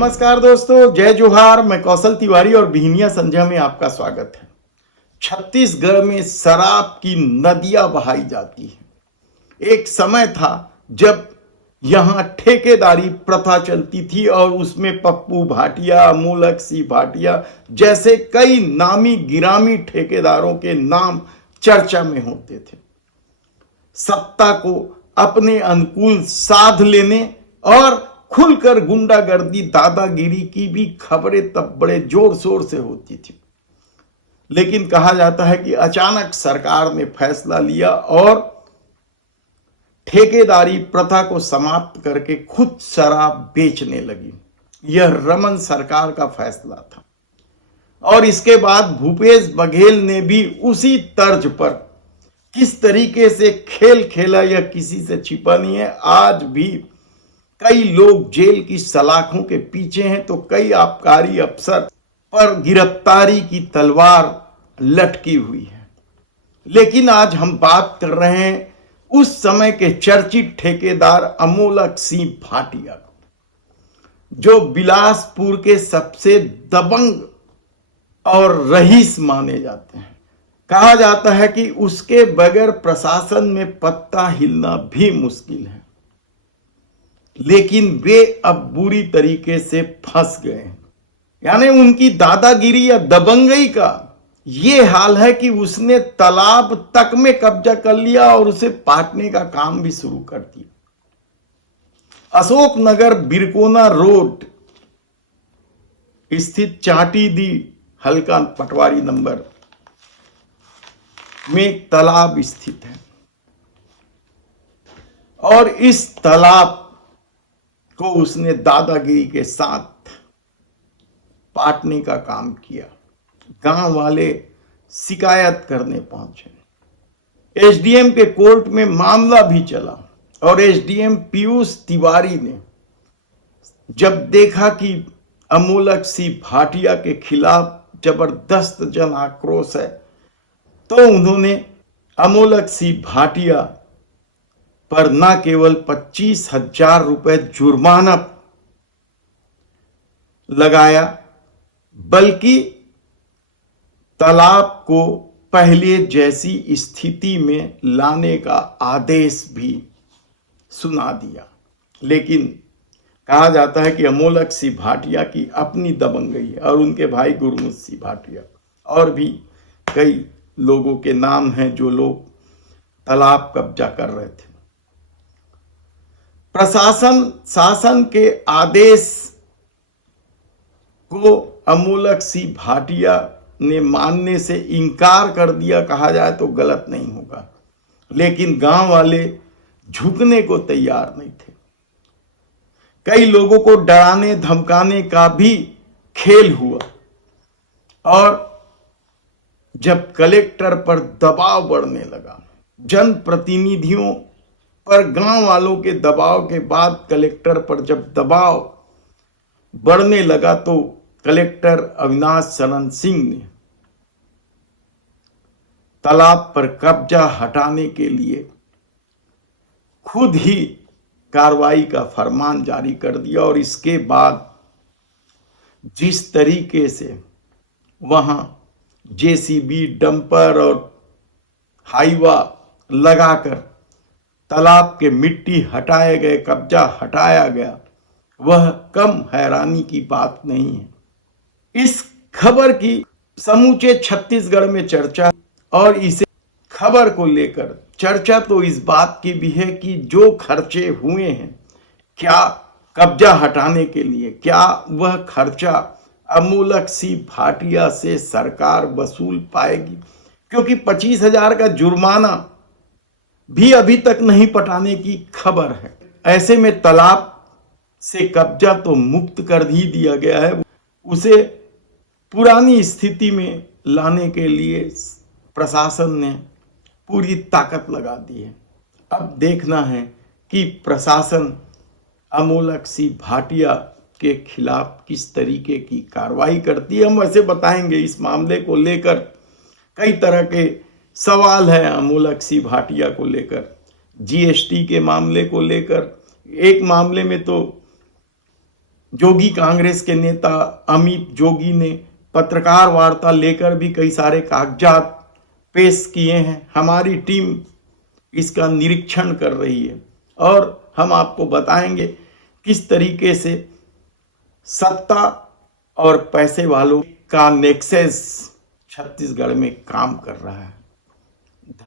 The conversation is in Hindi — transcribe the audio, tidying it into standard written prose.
नमस्कार दोस्तों, जय जोहार। मैं कौशल तिवारी और बिहनिया संध्या में आपका स्वागत है। छत्तीसगढ़ में शराब की नदियां बहाई जाती हैं। एक समय था जब यहां ठेकेदारी प्रथा चलती थी और उसमें पप्पू भाटिया, अमोलक सिंह भाटिया जैसे कई नामी गिरामी ठेकेदारों के नाम चर्चा में होते थे। सत्ता को अपने अनुकूल साध लेने और खुलकर गुंडागर्दी, दादागिरी की भी खबरें तब बड़े जोर शोर से होती थी। लेकिन कहा जाता है कि अचानक सरकार ने फैसला लिया और ठेकेदारी प्रथा को समाप्त करके खुद शराब बेचने लगी। यह रमन सरकार का फैसला था और इसके बाद भूपेश बघेल ने भी उसी तर्ज पर किस तरीके से खेल खेला यह किसी से छिपा नहीं है। आज भी कई लोग जेल की सलाखों के पीछे हैं तो कई आबकारी अफसर पर गिरफ्तारी की तलवार लटकी हुई है। लेकिन आज हम बात कर रहे हैं उस समय के चर्चित ठेकेदार अमोलक सिंह भाटिया को, जो बिलासपुर के सबसे दबंग और रईस माने जाते हैं। कहा जाता है कि उसके बगैर प्रशासन में पत्ता हिलना भी मुश्किल है। लेकिन वे अब बुरी तरीके से फंस गए हैं। यानी उनकी दादागिरी या दबंगई का ये हाल है कि उसने तालाब तक में कब्जा कर लिया और उसे पाटने का काम भी शुरू कर दिया। अशोकनगर बिरकोना रोड स्थित चाटी दी हल्का पटवारी नंबर में एक तालाब स्थित है और इस तालाब को उसने दादागिरी के साथ पाटने का काम किया। गांव वाले शिकायत करने पहुंचे। एसडीएम के कोर्ट में मामला भी चला और एसडीएम पीयूष तिवारी ने जब देखा कि अमोलक सिंह भाटिया के खिलाफ जबरदस्त जन आक्रोश है तो उन्होंने अमोलक सिंह भाटिया पर न केवल 25,000 रुपए जुर्माना लगाया बल्कि तालाब को पहले जैसी स्थिति में लाने का आदेश भी सुना दिया। लेकिन कहा जाता है कि अमोलक सिंह भाटिया की अपनी दबंगई है और उनके भाई गुरमुख सिंह भाटिया और भी कई लोगों के नाम हैं जो लोग तालाब कब्जा कर रहे थे। प्रशासन शासन के आदेश को अमोलक सिंह भाटिया ने मानने से इनकार कर दिया, कहा जाए तो गलत नहीं होगा। लेकिन गांव वाले झुकने को तैयार नहीं थे। कई लोगों को डराने धमकाने का भी खेल हुआ और जब कलेक्टर पर दबाव बढ़ने लगा, जनप्रतिनिधियों पर गांव वालों के दबाव के बाद कलेक्टर पर जब दबाव बढ़ने लगा तो कलेक्टर अविनाश शरण सिंह ने तालाब पर कब्जा हटाने के लिए खुद ही कार्रवाई का फरमान जारी कर दिया और इसके बाद जिस तरीके से वहां जेसीबी, डंपर और हाईवा लगाकर तालाब के मिट्टी हटाए गए, कब्जा हटाया गया, वह कम हैरानी की बात नहीं है। इस खबर की समूचे छत्तीसगढ़ में चर्चा और इसे खबर को लेकर चर्चा तो इस बात की भी है कि जो खर्चे हुए हैं, क्या कब्जा हटाने के लिए, क्या वह खर्चा अमोलक सिंह भाटिया से सरकार वसूल पाएगी? क्योंकि 25,000 का जुर्माना भी अभी तक नहीं पटाने की खबर है। ऐसे में तालाब से कब्जा तो मुक्त कर ही दिया गया है, उसे पुरानी स्थिति में लाने के लिए प्रशासन ने पूरी ताकत लगा दी है। अब देखना है कि प्रशासन अमोलक सिंह भाटिया के खिलाफ किस तरीके की कार्रवाई करती है। हम वैसे बताएंगे। इस मामले को लेकर कई तरह के सवाल है अमोलक सिंह भाटिया को लेकर, जीएसटी के मामले को लेकर। एक मामले में तो जोगी कांग्रेस के नेता अमित जोगी ने पत्रकार वार्ता लेकर भी कई सारे कागजात पेश किए हैं। हमारी टीम इसका निरीक्षण कर रही है और हम आपको बताएंगे किस तरीके से सत्ता और पैसे वालों का नेक्सस छत्तीसगढ़ में काम कर रहा है।